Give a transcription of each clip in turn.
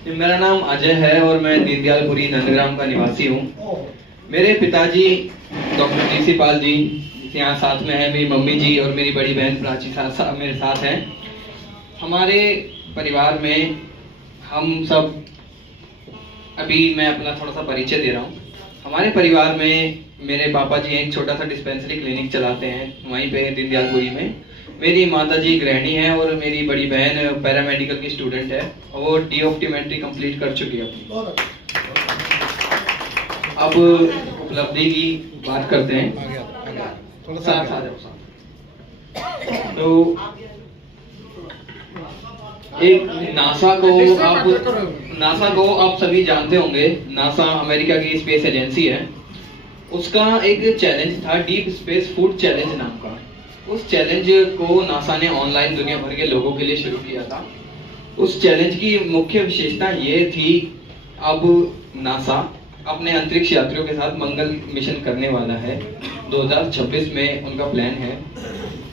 मेरा नाम अजय है और मैं दीनदयालपुरी नंदग्राम का निवासी हूँ। मेरे पिताजी डॉक्टर टीसी पाल जी यहाँ साथ में है, मेरी मम्मी जी और मेरी बड़ी बहन प्राची साथ मेरे साथ हैं। हमारे परिवार में हम सब, अभी मैं अपना थोड़ा सा परिचय दे रहा हूँ। हमारे परिवार में मेरे पापा जी एक छोटा सा डिस्पेंसरी क्लिनिक चलाते हैं वहीं पे दीनदयालपुरी में। मेरी माता जी गृहिणी है और मेरी बड़ी बहन पैरामेडिकल की स्टूडेंट है और वो डी ऑप्टोमेट्री कंप्लीट कर चुकी है अपनी। अब उपलब्धि की बात करते हैं। तो एक नासा को आप सभी जानते होंगे। नासा अमेरिका की स्पेस एजेंसी है। उसका एक चैलेंज था डीप स्पेस फूड चैलेंज नाम का। उस चैलेंज को नासा ने ऑनलाइन दुनिया भर के लोगों के लिए शुरू किया था। उस चैलेंज की मुख्य विशेषता ये थी, अब नासा अपने अंतरिक्ष यात्रियों के साथ मंगल मिशन करने वाला है। 2026 में उनका प्लान है।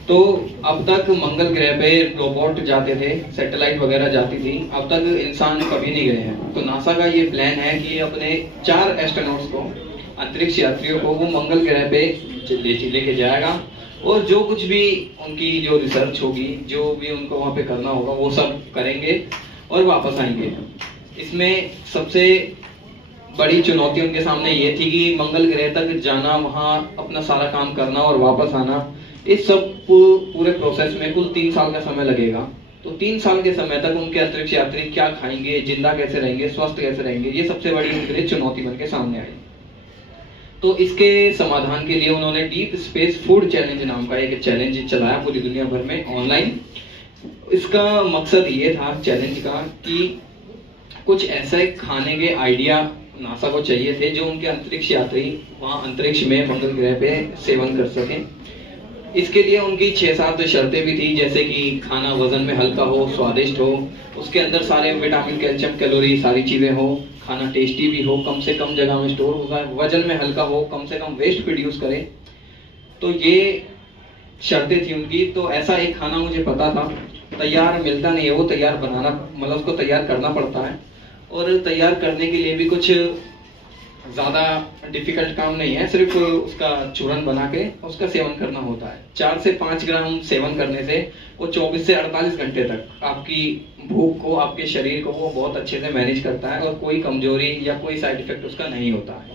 तो अब तक मंगल ग्रह पे रोबोट जाते थे, सैटेलाइट वगैरह जाती थी, अब तक इंसान कभी नहीं गए हैं। तो नासा का ये प्लान है कि अपने 4 एस्ट्रोनॉट्स को, अंतरिक्ष यात्रियों को, वो मंगल ग्रह पे लेके जाएगा और जो कुछ भी उनकी जो रिसर्च होगी, जो भी उनको वहाँ पे करना होगा, वो सब करेंगे और वापस आएंगे। इसमें सबसे बड़ी चुनौती उनके सामने ये थी कि मंगल ग्रह तक जाना, वहाँ अपना सारा काम करना और वापस आना, इस सब पूरे प्रोसेस में कुल 3 साल का समय लगेगा। तो 3 साल के समय तक उनके अंतरिक्ष यात्री क्या खाएंगे, जिंदा कैसे रहेंगे, स्वस्थ कैसे रहेंगे, ये सबसे बड़ी उनके लिए चुनौती बन के सामने आई। तो इसके समाधान के लिए उन्होंने डीप स्पेस फूड चैलेंज नाम का एक चैलेंज चलाया पूरी दुनिया भर में ऑनलाइन। इसका मकसद ये था चैलेंज का कि कुछ ऐसे खाने के आइडिया नासा को चाहिए थे जो उनके अंतरिक्ष यात्री वहाँ अंतरिक्ष में मंगल ग्रह पे सेवन कर सकें। इसके लिए उनकी 6-7 शर्तें भी थी, जैसे कि खाना वजन में हल्का हो, स्वादिष्ट हो, उसके अंदर सारे विटामिन, कैल्शियम, कैलोरी सारी चीजें हो, खाना टेस्टी भी हो, कम से कम जगह में स्टोर होगा, वजन में हल्का हो, कम से कम वेस्ट प्रोड्यूस करे। तो ये शर्तें थी उनकी। तो ऐसा एक खाना मुझे पता था, तैयार मिलता नहीं है, वो तैयार बनाना, मतलब उसको तैयार करना पड़ता है। और तैयार करने के लिए भी कुछ ज्यादा डिफिकल्ट काम नहीं है, सिर्फ उसका चूरन बना के उसका सेवन करना होता है। 4 से 5 ग्राम सेवन करने से वो 24 से 48 घंटे तक आपकी भूख को, आपके शरीर को वो बहुत अच्छे से मैनेज करता है और कोई कमजोरी या कोई साइड इफेक्ट उसका नहीं होता है।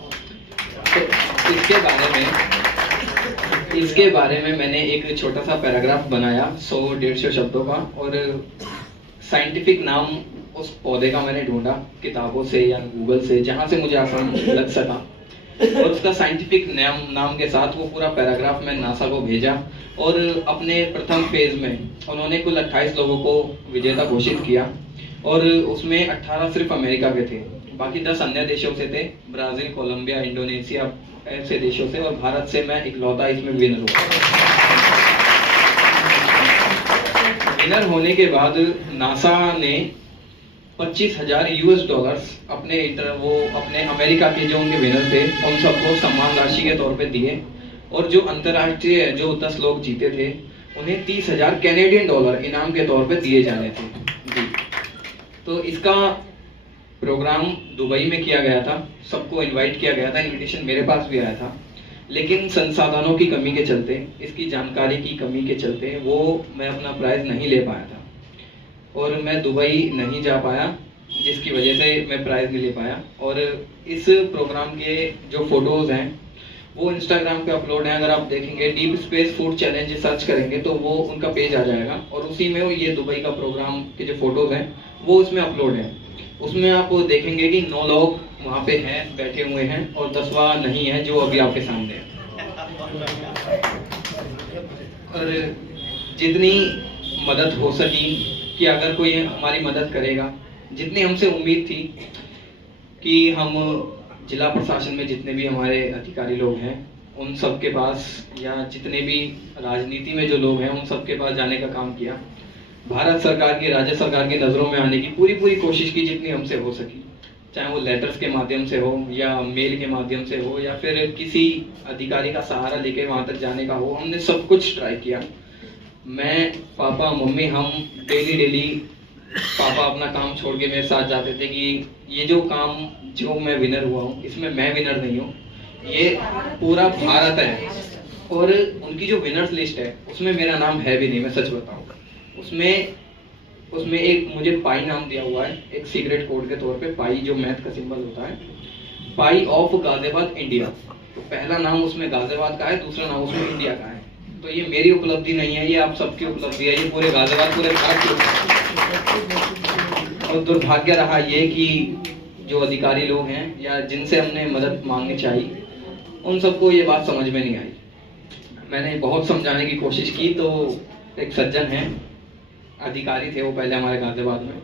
तो इसके बारे में मैंने एक छोटा सा पैराग्राफ बनाया 100-150 शब्दों का, और साइंटिफिक नाम उस पौधे का मैंने ढूंढा किताबों से या गूगल से, जहां से मुझे आसान लग सका, और उसका साइंटिफिक नाम के साथ वो पूरा पैराग्राफ मैं नासा को भेजा। और अपने प्रथम फेज में उन्होंने कुल 28 लोगों को विजेता घोषित किया और उसमें 18 सिर्फ अमेरिका के थे, बाकी 10 अन्य देशों से थे, ब्राजील, कोलंबिया, इंडोनेशिया ऐसे देशों से, और भारत से मैं इकलौता इसमें विनर हुआ। विनर होने के बाद नासा ने $25,000 अपने अमेरिका के जो उनके विनर थे उन सबको सम्मान राशि के तौर पे दिए, और जो अंतरराष्ट्रीय जो 10 लोग जीते थे उन्हें $30,000 इनाम के तौर पे दिए जाने थे जी। तो इसका प्रोग्राम दुबई में किया गया था, सबको इनवाइट किया गया था, इनविटेशन मेरे पास भी आया था, लेकिन संसाधनों की कमी के चलते, इसकी जानकारी की कमी के चलते वो मैं अपना प्राइज नहीं ले पाया था और मैं दुबई नहीं जा पाया, जिसकी वजह से मैं प्राइज नहीं ले पाया। और इस प्रोग्राम के जो फोटोज हैं वो इंस्टाग्राम पे अपलोड हैं, अगर आप देखेंगे deep space food challenge search करेंगे तो वो उनका पेज आ जाएगा, और उसी में ये दुबई का प्रोग्राम के जो फोटोज हैं वो उसमें अपलोड है। उसमें आप देखेंगे कि 9 लोग वहाँ पे हैं, बैठे हुए हैं, और 10वां नहीं है जो अभी आपके सामने है। और जितनी मदद हो सकी कि अगर कोई हमारी मदद करेगा, जितनी हमसे उम्मीद थी कि हम जिला प्रशासन में जितने भी हमारे अधिकारी लोग हैं उन सब के पास, या जितने भी राजनीति में जो लोग हैं उन सब के पास जाने का काम किया। भारत सरकार की, राज्य सरकार की नज़रों में आने की पूरी कोशिश की जितनी हमसे हो सकी, चाहे वो लेटर्स के माध्यम से हो या मेल के माध्यम से हो या फिर किसी अधिकारी का सहारा लेके वहाँ तक जाने का हो, हमने सब कुछ ट्राई किया। मैं, पापा, मम्मी, हम डेली पापा अपना काम छोड़ के मेरे साथ जाते थे कि ये जो काम जो मैं विनर हुआ हूँ इसमें मैं विनर नहीं हूँ, ये पूरा भारत है। और उनकी जो विनर्स लिस्ट है उसमें मेरा नाम है भी नहीं, मैं सच बताऊँ। उसमें एक मुझे पाई नाम दिया हुआ है, एक सीक्रेट कोड के तौर पे पाई, जो मैथ का सिंबल होता है, पाई ऑफ गाजियाबाद इंडिया। तो पहला नाम उसमें गाजियाबाद का है, दूसरा नाम उसमें इंडिया का है। तो ये मेरी उपलब्धि नहीं है, ये आप सबकी उपलब्धि है, ये पूरे गाजियाबाद पूरे भारत की उपलब्धि। और दुर्भाग्य रहा ये कि जो अधिकारी लोग हैं या जिनसे हमने मदद मांगनी चाहिए उन सबको ये बात समझ में नहीं आई। मैंने बहुत समझाने की कोशिश की तो एक सज्जन हैं, अधिकारी थे वो पहले हमारे गाजियाबाद में,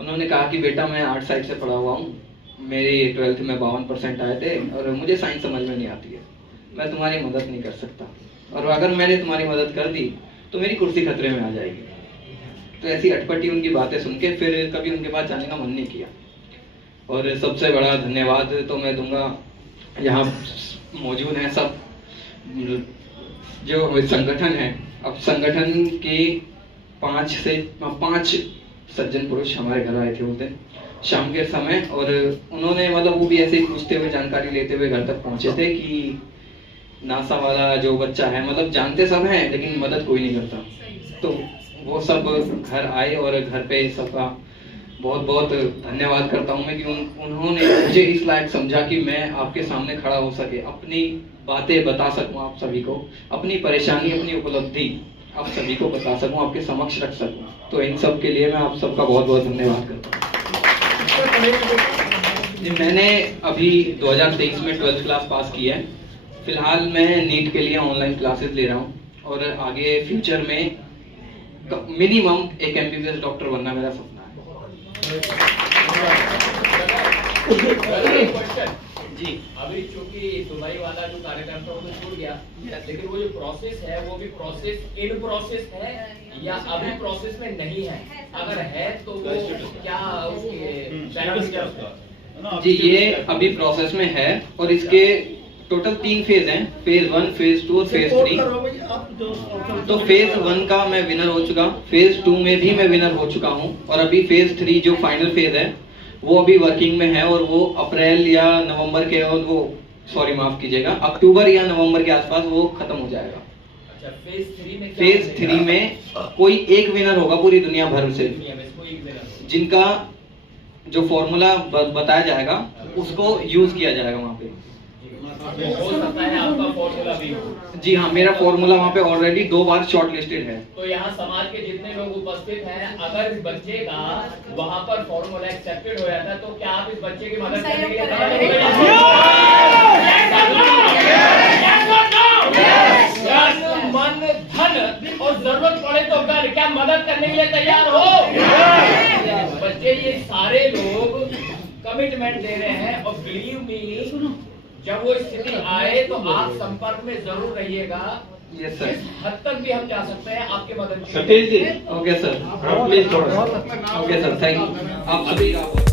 उन्होंने कहा कि बेटा मैं आर्ट साइड से पढ़ा हुआ हूँ, मेरी 12th में 52% आए थे और मुझे साइंस समझ में नहीं आती है, मैं तुम्हारी मदद नहीं कर सकता, और अगर मैंने तुम्हारी मदद कर दी तो मेरी कुर्सी खतरे में आ जाएगी। तो ऐसी अटपटी उनकी बातें सुन के फिर कभी उनके पास जाने का मन नहीं किया। और सबसे बड़ा धन्यवाद तो मैं दूंगा, यहाँ मौजूद हैं सब जो संगठन है, अब संगठन के 5 सज्जन पुरुष हमारे घर आए थे उस दिन शाम के समय, और उन्होंने मतलब वो भी ऐसे ही पूछते हुए जानकारी लेते हुए घर तक पहुंचे थे कि नासा वाला जो बच्चा है, मतलब जानते सब हैं लेकिन मदद कोई नहीं करता। तो वो सब घर आए और घर पे सबका बहुत बहुत धन्यवाद करता हूँ मैं कि उन्होंने मुझे इस लायक समझा कि मैं आपके सामने खड़ा हो सके, अपनी बातें बता सकूँ आप सभी को, अपनी परेशानी अपनी उपलब्धि आप सभी को बता सकूँ, आपके समक्ष रख सकूँ। तो इन सब के लिए मैं आप सबका बहुत बहुत धन्यवाद करता हूँ। मैंने अभी 2023 में 12th क्लास पास की है, फिलहाल मैं नीट के लिए ऑनलाइन क्लासेस ले रहा हूँ और आगे फ्यूचर में मिनिमम एक MBBS डॉक्टर बनना मेरा सपना है। जी, अभी चूंकि दुबई वाला जो कार्यक्रम था वो तो छूट गया, लेकिन वो जो प्रोसेस है वो भी प्रोसेस इन प्रोसेस है या अभी प्रोसेस में नहीं है? अगर है तो वो क्या उसके जी, ये अभी प्रोसेस में है और इसके टोटल 3 फेज हैं, फेज 1, फेज 2 और फेज 3। तो फेज 1 का मैं विनर हो चुका, फेज 2 में भी मैं विनर हो चुका हूँ, और अभी फेज 3 जो फाइनल फेज है वो अभी वर्किंग में है और वो अप्रैल या नवंबर के, और वो सॉरी माफ कीजिएगा, अक्टूबर या नवंबर के आसपास वो खत्म हो जाएगा। अच्छा, फेज 3 में कोई एक विनर होगा पूरी दुनिया भर से, जिनका जो फॉर्मूला बताया जाएगा उसको यूज किया जाएगा वहाँ पे। हो सकता है आपका फॉर्मूला भी हो। जी हाँ, मेरा फॉर्मूला वहाँ पे ऑलरेडी 2 बार शॉर्ट लिस्टेड है। तो यहाँ समाज के जितने लोग उपस्थित हैं, अगर इस बच्चे का वहाँ पर फॉर्मूला एक्सेप्टेड हो जाता है तो क्या आप इस बच्चे की मदद करने के लिए मन धन और जरूरत पड़े तो कर क्या मदद करने के लिए तैयार हो? बच्चे ये सारे लोग कमिटमेंट दे रहे हैं और बिलीव मी, जब वो स्थिति आए तो आप संपर्क में जरूर रहिएगा। यस सर, इस हद तक भी हम जा सकते हैं आपके मदद Satish ji. Okay sir, please थोड़ा। ओके सर, थैंक यू आप सभी का।